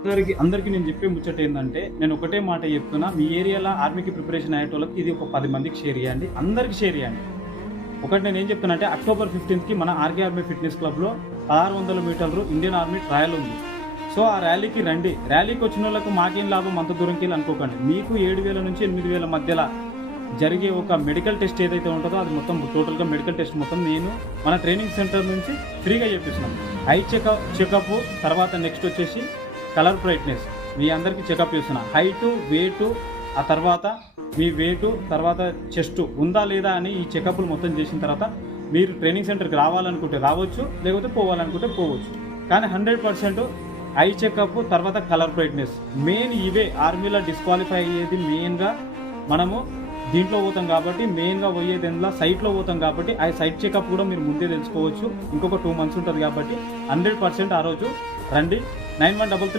అందరికీ నేను చెప్పే ముచ్చట ఏంటంటే, నేను ఒకటే మాట చెప్తున్నా. మీ ఏరియాలో ఆర్మీకి ప్రిపరేషన్ అయ్యేటోళ్ళకి ఇది ఒక 10 మందికి షేర్ చేయండి. అందరికి షేర్ చేయండి. ఒకటి నేను ఏం చెప్తున్నా అంటే, అక్టోబర్ 15కి మన ఆర్కే ఆర్మీ ఫిట్నెస్ క్లబ్లో 1600 మీటర్లు ఇండియన్ ఆర్మీ ట్రయల్ ఉంది. సో ఆ ర్యాలీకి రండి. ర్యాలీకి వచ్చిన వాళ్ళకు మాకేం లాభం అంత దూరంకి వెళ్ళి అనుకోకండి. మీకు 7000 నుంచి 8000 మధ్యలో జరిగే ఒక మెడికల్ టెస్ట్ ఏదైతే ఉంటుందో అది మొత్తం టోటల్గా మెడికల్ టెస్ట్ మొత్తం నేను మన ట్రైనింగ్ సెంటర్ నుంచి ఫ్రీగా చేపిస్తున్నాం. ఐ చెకప్ తర్వాత నెక్స్ట్ వచ్చేసి కలర్ బ్రైట్నెస్ మీ అందరికీ చెకప్ చేస్తున్నా. హైటు, వెయిటు, ఆ తర్వాత మీ వెయిటు, తర్వాత చెస్ట్ ఉందా లేదా అని ఈ చెకప్లు మొత్తం చేసిన తర్వాత మీరు ట్రైనింగ్ సెంటర్కి రావాలనుకుంటే రావచ్చు, లేకపోతే పోవాలనుకుంటే పోవచ్చు. కానీ 100% ఐ చెకప్ తర్వాత కలర్ బ్రైట్నెస్ మెయిన్ ఇవే. ఆర్మీలో డిస్క్వాలిఫై అయ్యేది మెయిన్గా మనము దీంట్లో పోతాం కాబట్టి, మెయిన్గా పోయేది ఎందులో సైట్లో పోతాం కాబట్టి ఆ సైట్ చెకప్ కూడా మీరు ముందే తెలుసుకోవచ్చు. ఇంకొక 2 months ఉంటుంది కాబట్టి 100% ఆ రోజు రండి. 9133